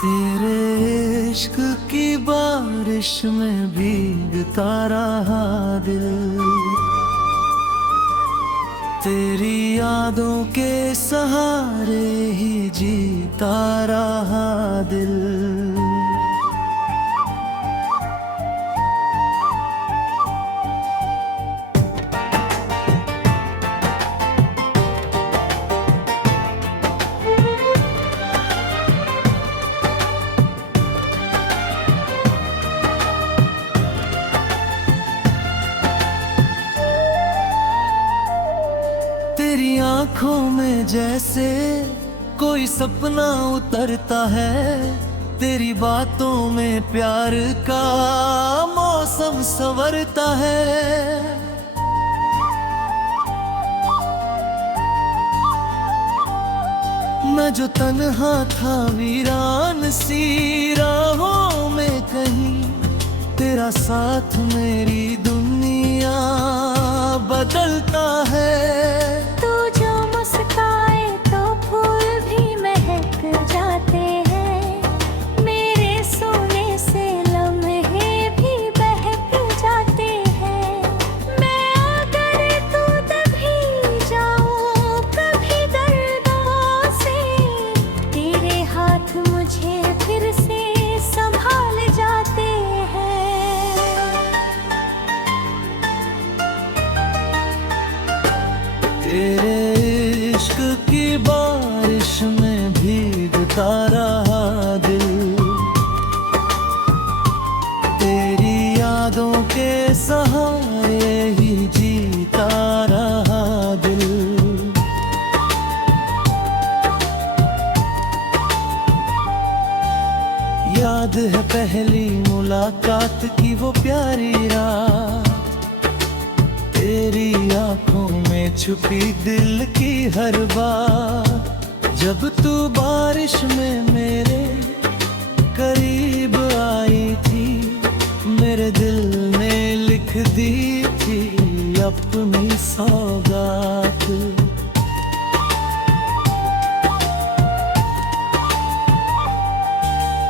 तेरे इश्क की बारिश में भीगता रहा दिल, तेरी यादों के सहारे ही जीता रहा दिल। तेरी आंखों में जैसे कोई सपना उतरता है, तेरी बातों में प्यार का मौसम संवरता है। मैं जो तन्हा था वीरान सी राहों में कहीं, तेरा साथ मेरी दुनिया बदलता है। तू जो मुस्काए तो फूल भी महक जाते हैं, मेरे सोने से लम्हे भी बहक जाते हैं। मैं अगर तू तभी जाऊं कभी दर्दों से, तेरे हाथ मुझे फिर से संभाल जाते हैं। तेरे इश्क की बारिश में भीगता रहा दिल, तेरी यादों के सहारे ही जीता रहा दिल। याद है पहली मुलाकात की वो प्यारी रात, तेरी आंखों में छुपी दिल की हर बात। जब तू बारिश में मेरे करीब आई थी, मेरे दिल ने लिख दी थी अपनी सौगात।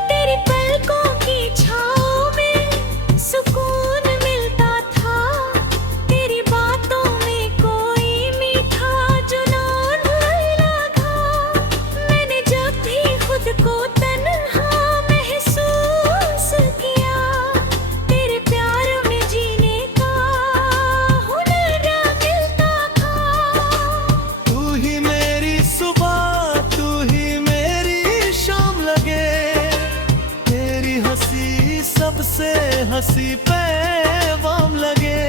तेरी पलकों की छाँव में सुकून मिलता था, तेरी बातों में कोई मीठा जुनून लगा। मैंने जब भी खुद को तन्हा महसूस किया, तेरे प्यार में जीने का हुनर मिलता था। तू ही मेरी सुबह, तू ही मेरी शाम लगे, तेरी हंसी सबसे हंसी पैगाम लगे।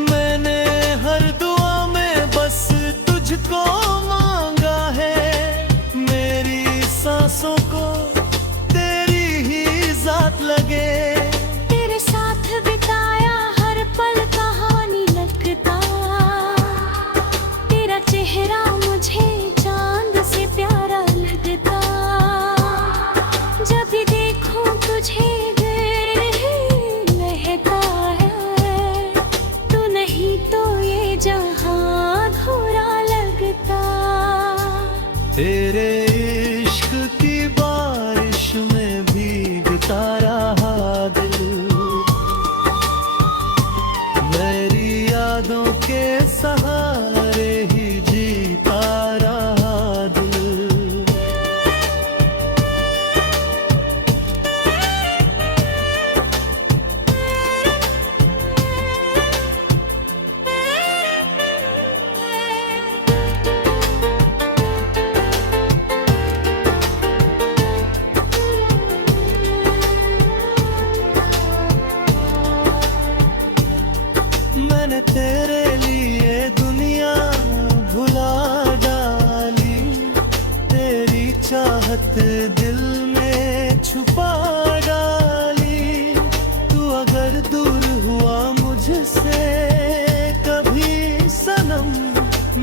मैंने हर दुआ में बस तुझको मांगा है, मेरी सांसों को तेरी ही जात लगे। तेरे साथ बिताया हर पल कहानी लगता, तेरा चेहरा मुझे चांद से प्यारा लगता। जब भी देखूं तुझे दिल महका है, तू नहीं तो ये जहां अधूरा लगता। तेरे इश्क की बारिश में भीगता रहा दिल, मेरी यादों के सहारे ही जीता रहा दिल। मैंने तेरे लिए दुनिया भुला डाली, तेरी चाहत दिल में छुपा डाली। तू अगर दूर हुआ मुझसे कभी सनम,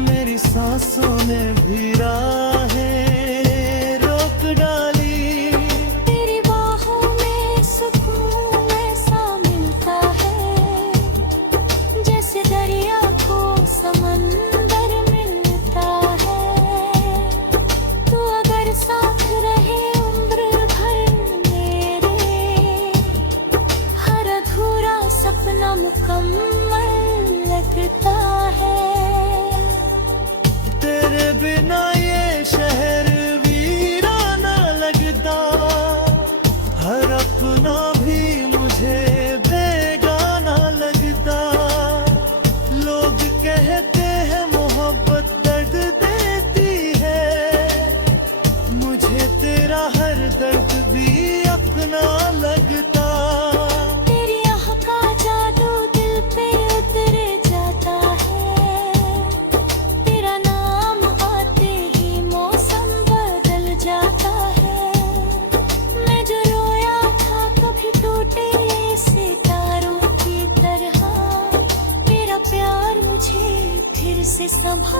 मेरी सांसों ने भी राहें रोक डाली। तेरी बाहों में सुकून ऐसा मिलता है, जैसे दरिया को समंदर मिलता है। तू अगर साथ रहे उम्र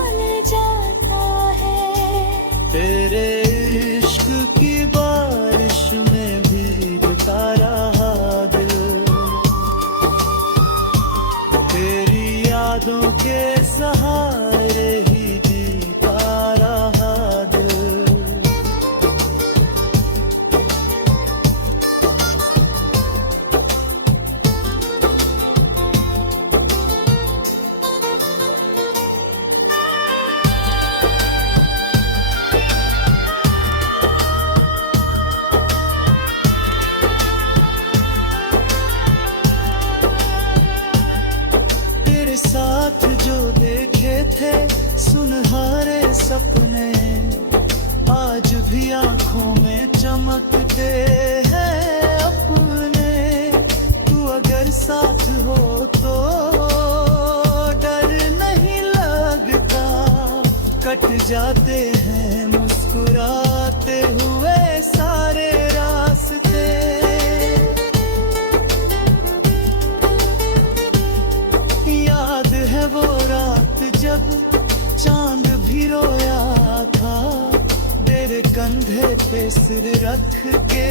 संभाल जाता है। तेरे इश्क की बारिश में भीगता रहा दिल, तेरी यादों के सहारे ही जीता रहा दिल। तेरे साथ जो देखे थे सुनहरे सपने, आज भी आंखों में चमकते हैं अपने। तू अगर साथ हो तो डर नहीं लगता, कट जाते हैं मुस्कुराते हुए सारे रास्ते। याद है वो रात जब चांद भी रोया था, तेरे कंधे पे सिर रख के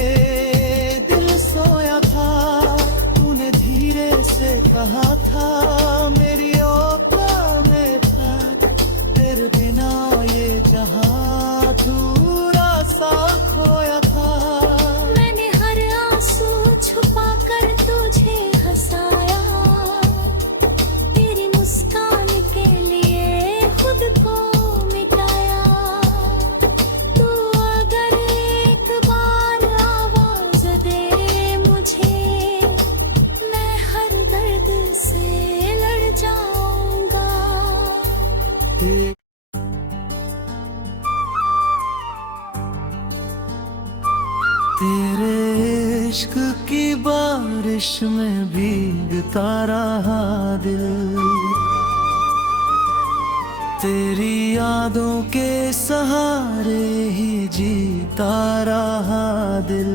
दिल सोया था। तूने धीरे से कहा था मेरी औकात में था, तेरे बिना ये जहां अधूरा सा खोया था। मैंने हर आंसू छुपा कर तुझे हंसाया, तेरी मुस्कान के लिए खुद को मिटाया। तू अगर एक बार आवाज दे मुझे, मैं हर दर्द से लड़ जाऊंगा। तेरे इश्क की बारिश में भीगता रहा दिल, तेरी यादों के सहारे ही जीता रहा दिल।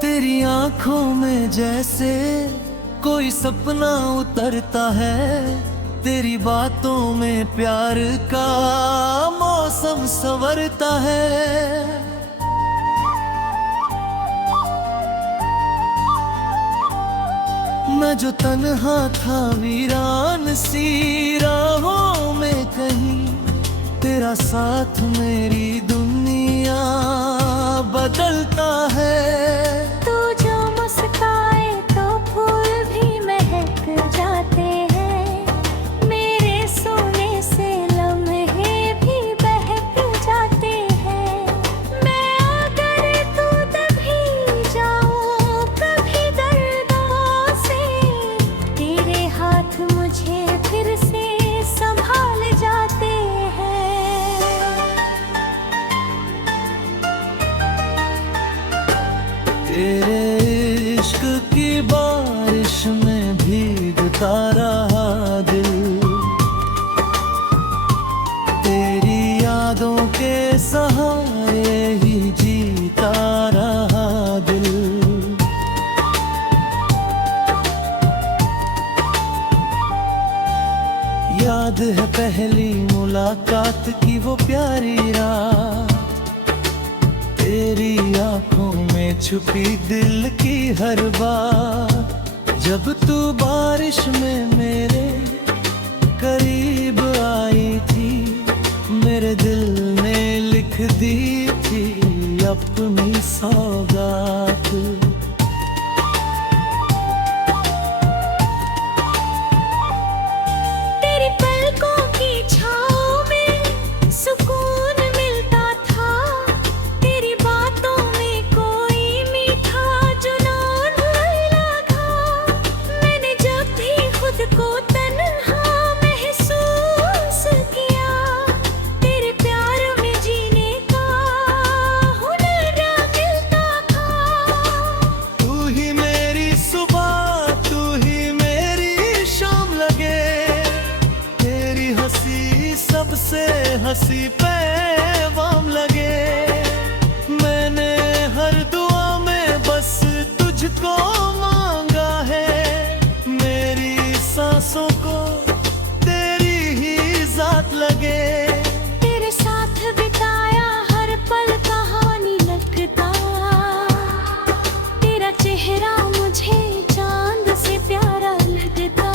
तेरी आंखों में जैसे कोई सपना उतरता है, तेरी बातों में प्यार का मौसम संवरता है। मैं जो तन्हा था वीरान सी राहों में कहीं, तेरा साथ मेरी दुनिया बदलता है। तू जो मुस्काए तो फूल भी महक जाते हैं, मेरे सोने से लम्हे भी बहक जाते हैं। मैं अगर तू तभी जाऊं कभी दर्दों से, तेरे हाथ मुझे फिर से संभाल जाते हैं। तेरे इश्क की बारिश में भीगता रहा दिल, तेरी यादों के सहारे ही जीता रहा दिल। याद है पहली मुलाकात की वो प्यारी रात, तेरी आंखों में छुपी दिल की हर बात। जब तू बारिश में मेरे करीब आई थी, मेरे दिल ने लिख दी थी अपनी सौगात। तेरी पलकों की छाँव में सुकून मिलता था, तेरी बातों में कोई मीठा जुनून लगा। मैंने जब भी खुद को तन्हा महसूस किया, तेरे प्यार में जीने का हुनर मिलता था। हंसी पैगाम लगे। मैंने हर दुआ में बस तुझको मांगा है, मेरी सांसों को तेरी ही जात लगे। तेरे साथ बिताया हर पल कहानी लगता, तेरा चेहरा मुझे चांद से प्यारा लगता।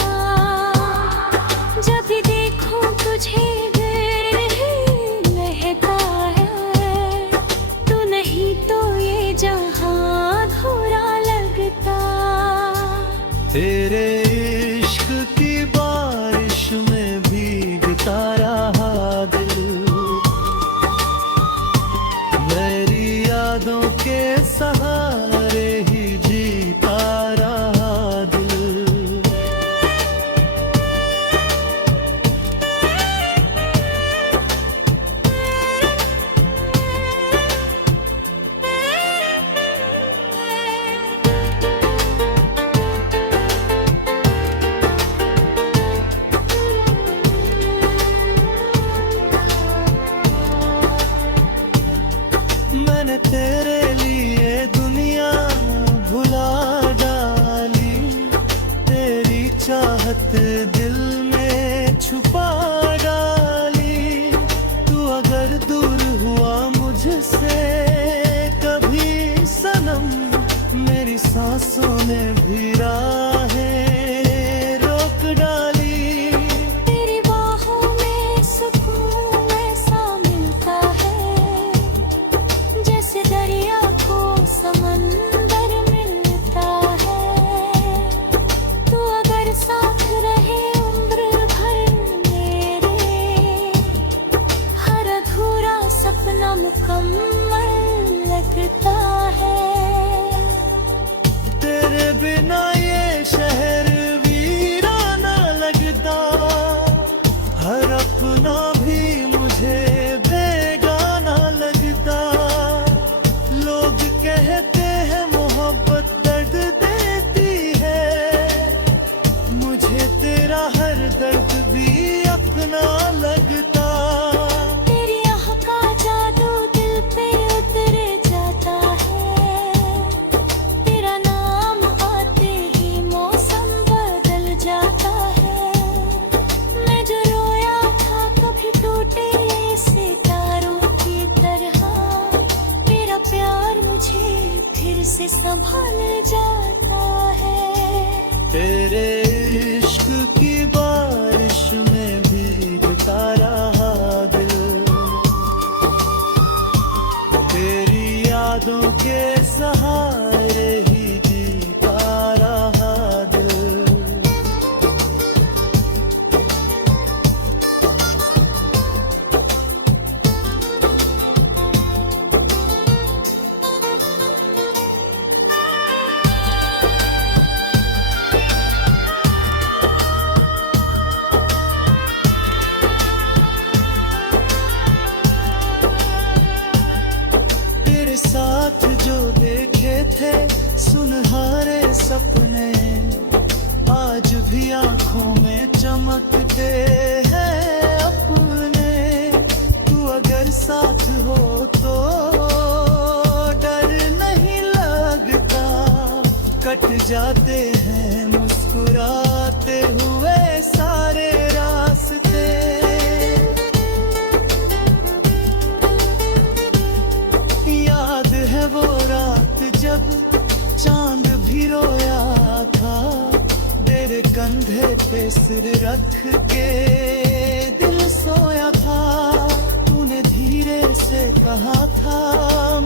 जब भी देखूं तुझे दिल ही महका है, तू नहीं तो ये जहां अधूरा लगता। तेरे इश्क की बारिश में भीगता रहा दिल, मेरी यादों के सहारे ही जीता रहा दिल। मैंने तेरे लिए दुनिया भुला डाली, तेरी चाहत दिल में छुपा डाली। तू अगर दूर हुआ मुझसे कभी सनम, मेरी सांसों ने भी राहें रोक डाली। तेरी बाहों में सुकून ऐसा मिलता है, जैसे दरिया को समंदर मिलता है। तू अगर साथ रहे उम्र भर मेरे, हर अधूरा सपना मुकम्मल लगता है। तेरे बिना ये शहर वीराना लगता, हर अपना भी मुझे बेगाना लगता। लोग कहते हैं मोहब्बत दर्द देती है, मुझे तेरा हर दर्द भी अपना लगता। तेरी आह का जादू दिल पे उतर जाता है, तेरा नाम आते ही मौसम बदल जाता है। मैं जो रोया था कभी टूटे सितारों की तरह, तेरा प्यार मुझे फिर से संभाल जाता है। तेरे इश्क की बारिश में भीगता रहा दिल, तेरी यादों के सहारे ही जीता रहा दिल। तेरे साथ जो देखे थे सुनहरे सपने, आज भी आंखों में चमकते हैं अपने। तू अगर साथ हो तो डर नहीं लगता, कट जाते हैं मुस्कुराते हुए सारे रास्ते। याद है वो रात जब चांद भी रोया था, तेरे कंधे पे सिर रख के दिल सोया था। तूने धीरे से कहा था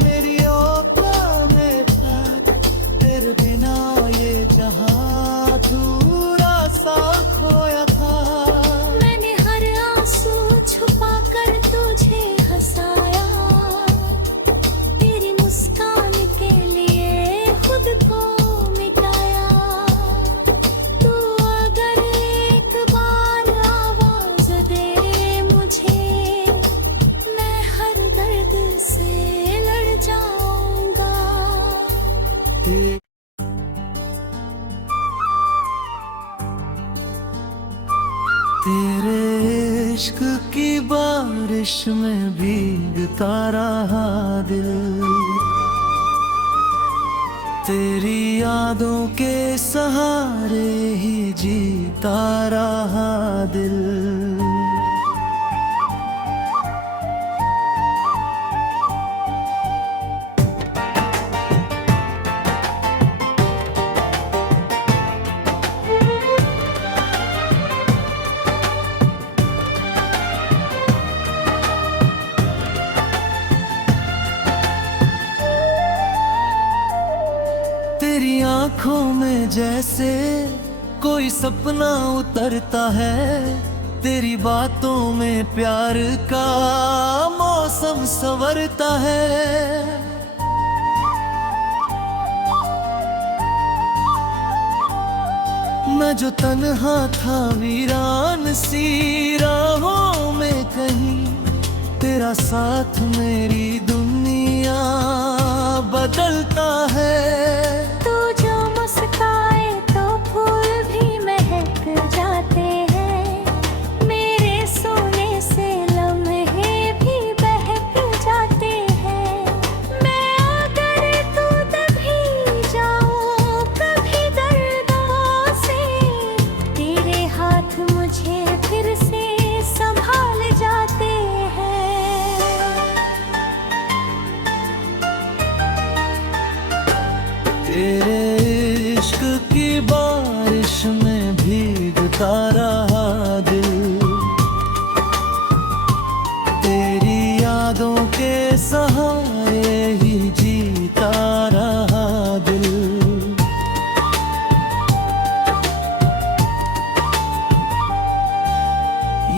मेरी औकात में था, तेरे बिना ये जहां अधूरा सा खोया था। मैंने हर आंसू छुपा कर तुझे हंसाया, तेरी मुस्कान के लिए खुद को मिटाया। तू अगर एक बार आवाज दे मुझे, मैं हर दर्द से लड़ जाऊंगा। तेरे इश्क की बारिश में भीगता रहा दिल, तेरी यादों के सहारे ही जीता रहा दिल। तेरी आंखों में जैसे कोई सपना उतरता है, तेरी बातों में प्यार का मौसम संवरता है। मैं जो तन्हा था वीरान सी राहों में कहीं, तेरा साथ मेरी दुनिया बदलता है। तू जो मुस्काए तो फूल भी महक जाते हैं, मेरे सोने से लम्हे भी बहक जाते हैं। मैं अगर तू तभी जाऊं कभी दर्दों से, तेरे हाथ मुझे फिर से संभाल जाते हैं। तेरे इश्क की बारिश में भीगता रहा दिल, तेरी यादों के सहारे ही जीता रहा दिल।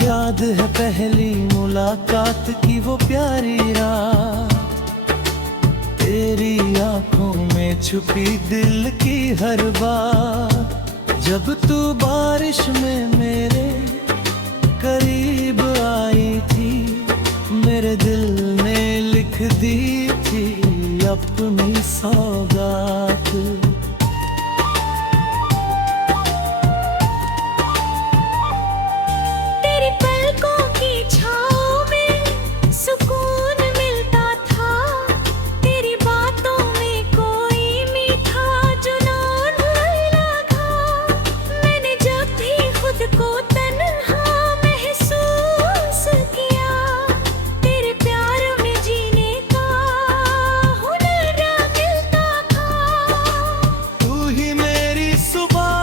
याद है पहली मुलाकात की वो प्यारी रात, तेरी आंखों में छुपी दिल की हर बात। जब तू बारिश में मेरे करीब आई थी, मेरे दिल ने लिख दी थी अपनी सौगात। तेरी पलकों की छाँव में सुकून मिलता था, तेरी बातों में कोई मीठा जुनून लगा। मैंने जब भी खुद को तन्हा महसूस किया, तेरे प्यार में जीने का हुनर मिलता था। तू ही मेरी सुबह,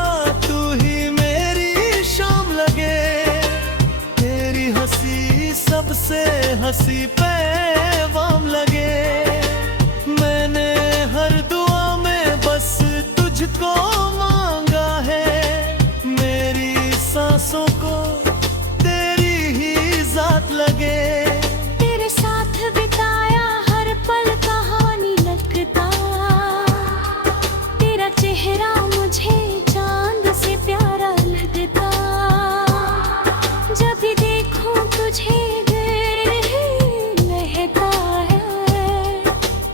तू ही मेरी शाम लगे, तेरी हंसी सबसे हंसी पैगाम लगे। मैंने हर दुआ में बस तुझको मांगा है, मेरी सांसों को तेरी ही जात लगे। तेरे साथ बिताया हर पल कहानी लगता, तेरा चेहरा मुझे चांद से प्यारा लगता। जब भी देखूं तुझे दिल लहता है,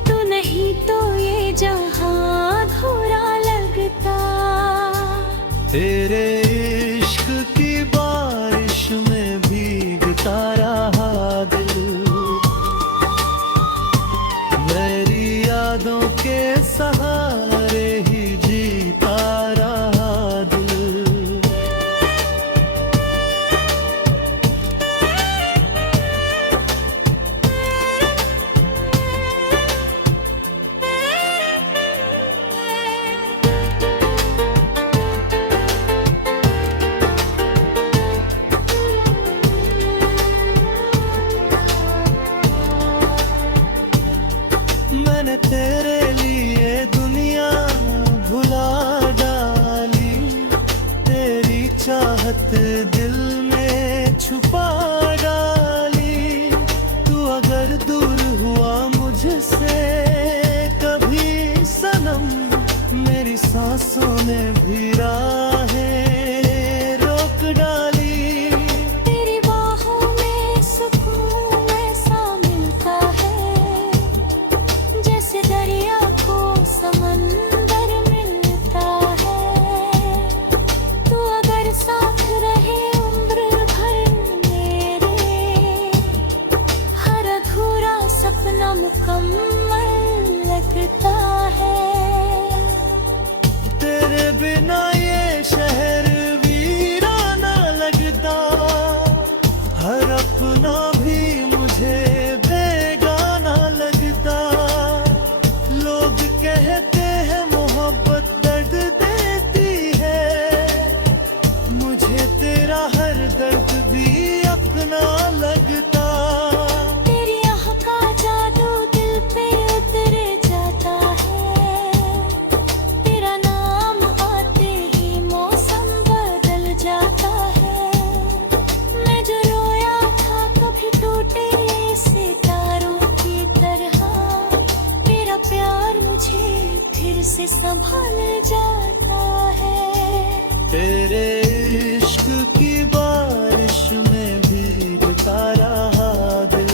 तू नहीं तो ये जहां अधूरा लगता। तेरे इश्क की बारिश में भीगता रहा दिल, मेरी यादों के सहारे ही जीता रहा दिल। मैंने तेरे लिए दुनिया भुला डाली, तेरी चाहत दिल में छुपा डाली। तू अगर दूर हुआ मुझसे कभी सनम, मेरी सांसों ने भी राहें रोक डाली। तेरी बाहों में सुकून ऐसा मिलता है, जैसे दरिया को समंदर मिलता है। तू अगर साथ रहे उम्र भर संभाल जाता है। तेरे इश्क की बारिश में भीगता रहा दिल,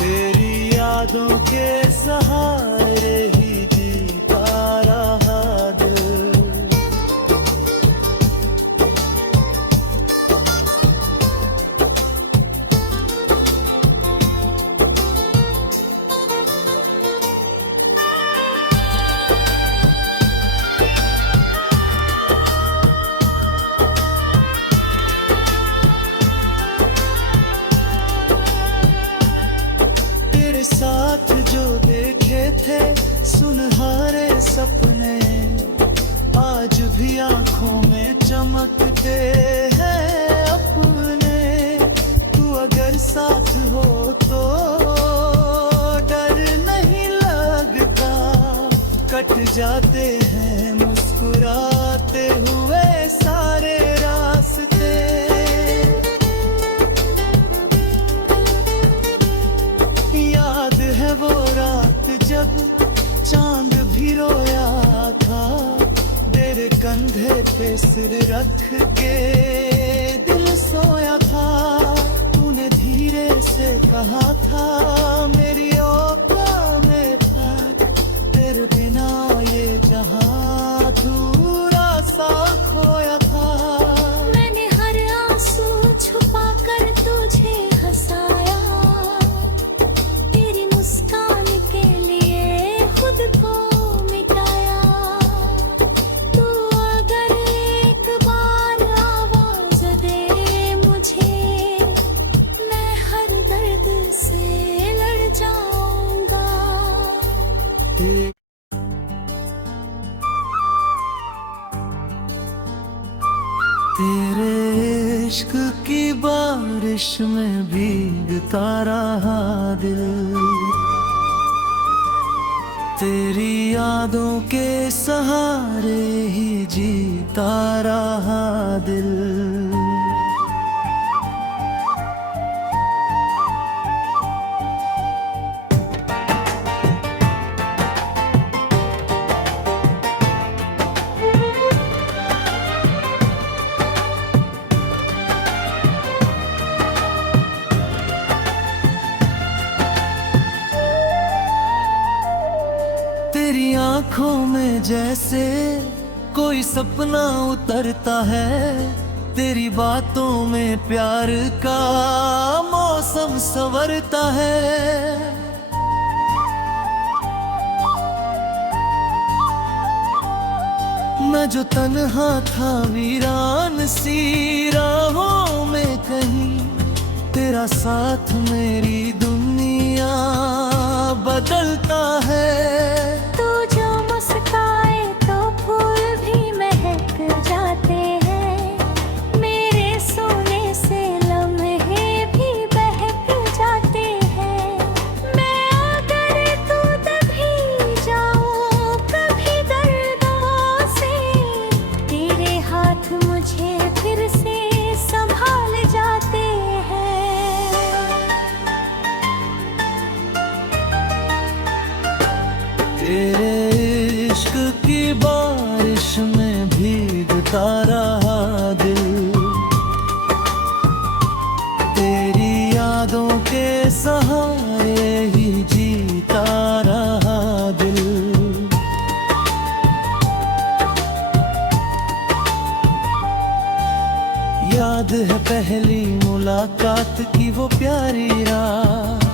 तेरी यादों के सहारे ही जीता रहा दिल। तेरे साथ जो देखे थे सुनहरे सपने, आज भी आंखों में चमकते हैं अपने। तू अगर साथ हो तो डर नहीं लगता, कट जाते हैं मुस्कुराते हुए सारे रास्ते। याद है वो रात जब चांद भी रोया था, तेरे कंधे पे सिर रख के दिल सोया था। तूने धीरे से कहा था मेरी औकात में था, तेरे बिना ये जहां अधूरा सा खोया था। मैंने हर आंसू छुपा कर तुझे हंसाया, तेरी मुस्कान के लिए खुद को मिटाया। तू अगर एक बार आवाज दे मुझे, मैं हर दर्द से लड़ जाऊंगा। तेरे इश्क की बारिश में भीगता रहा दिल, तेरी यादों के सहारे ही जीता रहा दिल। तेरी आंखों में जैसे कोई सपना उतरता है, तेरी बातों में प्यार का मौसम संवरता है। मैं जो तन्हा था वीरान सी राहों में कहीं, तेरा साथ मेरी दुनिया बदलता है। तू जो मुस्काए तो फूल भी महक जाते हैं, मेरे सोने से लम्हे भी बहक जाते हैं। मैं अगर तू तभी जाऊं कभी दर्दों से, तेरे हाथ मुझे फिर से संभाल जाते हैं। तेरे इश्क की बारिश में भीगता रहा दिल, तेरी यादों के सहारे ही जीता रहा दिल। याद है पहली मुलाकात की वो प्यारी रात,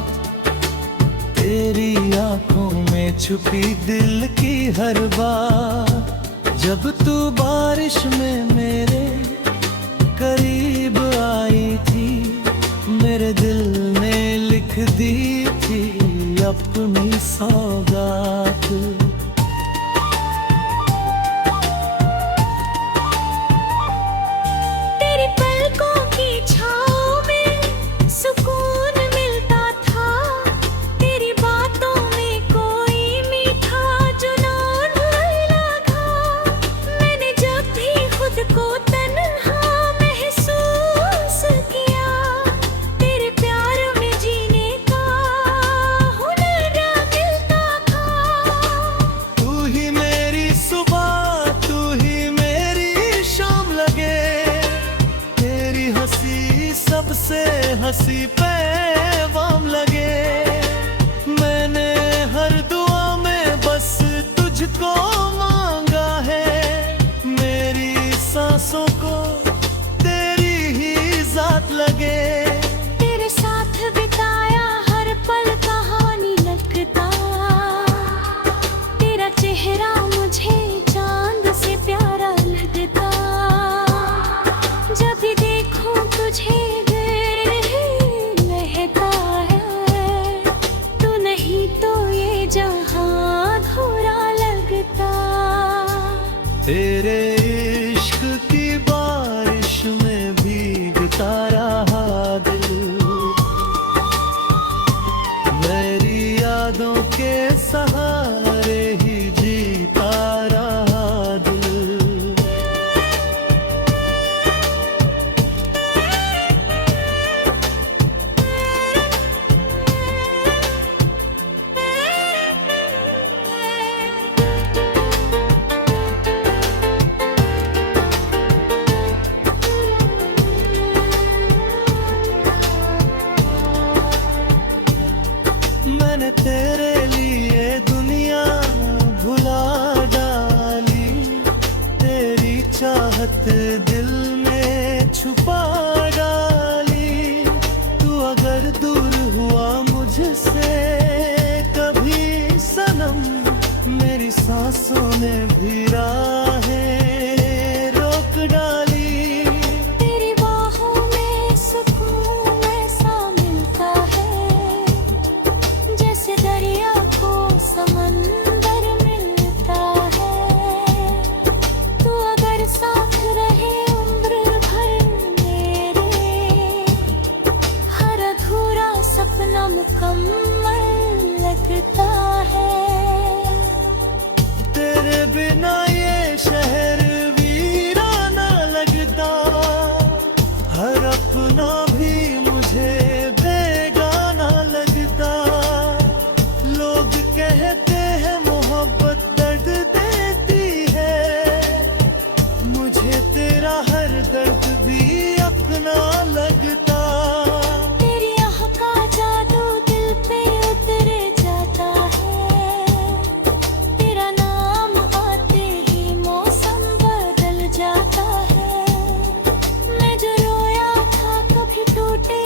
तेरी आंखों में छुपी दिल की हर बात। जब तू बारिश में मेरे करीब आई थी, मेरे दिल ने लिख दी थी अपनी सौगात। तेरी पलकों की छाँव में सुकून मिलता था, तेरी बातों में कोई मीठा जुनून लगा। मैंने जब भी खुद को तन्हा महसूस किया, तेरे प्यार में जीने का हुनर मिलता था। हंसी पैगाम लगे। मैंने हर दुआ में बस तुझको मांगा है, मेरी सांसों को तेरी ही जात लगे। तेरे साथ बिताया हर पल कहानी लगता, तेरा चेहरा मुझे चांद से प्यारा लगता। जब भी देखूं तुझे दिल ही महका है, तू नहीं तो ये जहां अधूरा लगता। तेरे इश्क की बारिश में भीगता रहा दिल, मेरी यादों के सहारे ही जीता रहा दिल। मैंने तेरे लिए दुनिया भुला डाली, तेरी चाहत दिल में छुपा डाली। तू अगर दूर हुआ मुझसे कभी सनम, मेरी सांसों ने भी राहें रोक डाली। तेरी बाहों में सुकून ऐसा मिलता है, जैसे दरिया को समंदर मिलता है। तू अगर साथ रहे उम्र भर मेरे, हर अधूरा सपना मुकम्मल लगता है। तेरे बिना ये शहर वीराना लगता, हर अपना भी मुझे बेगाना लगता। लोग कहते हैं मोहब्बत दर्द देती है, मुझे तेरा हर दर्द भी अपना लगता। तेरी आह का जादू दिल पे उतर जाता है, तेरा नाम आते ही मौसम बदल जाता है। मैं जो रोया था कभी टूटे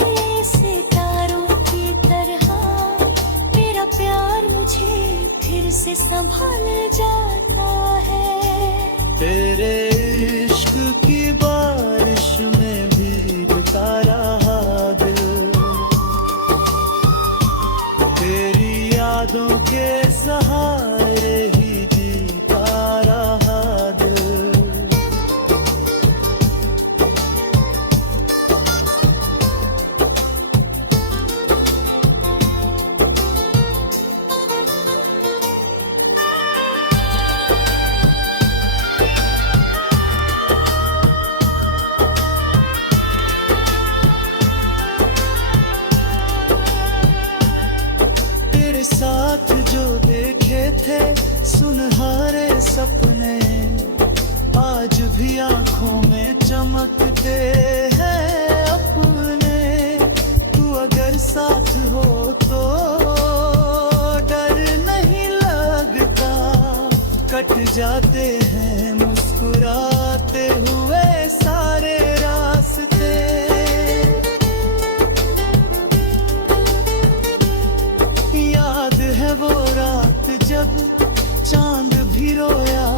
सितारों की तरह, तेरा प्यार मुझे फिर से संभाल जाता है। तेरे इश्क की बारिश में भीगता रहा दिल, तेरी यादों के सहारे ही जीता रहा दिल। तेरे साथ जो देखे थे सुनहरे सपने, आज भी आंखों में चमकते हैं अपने। तू अगर साथ हो तो डर नहीं लगता, कट जाते हैं मुस्कुराते हुए सारे रास्ते। याद है वो रात जब चांद भी रोया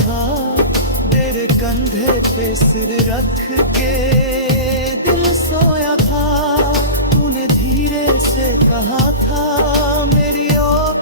था, तेरे कंधे पे सिर रख के दिल सोया था। तूने धीरे से कहा था मेरी ओर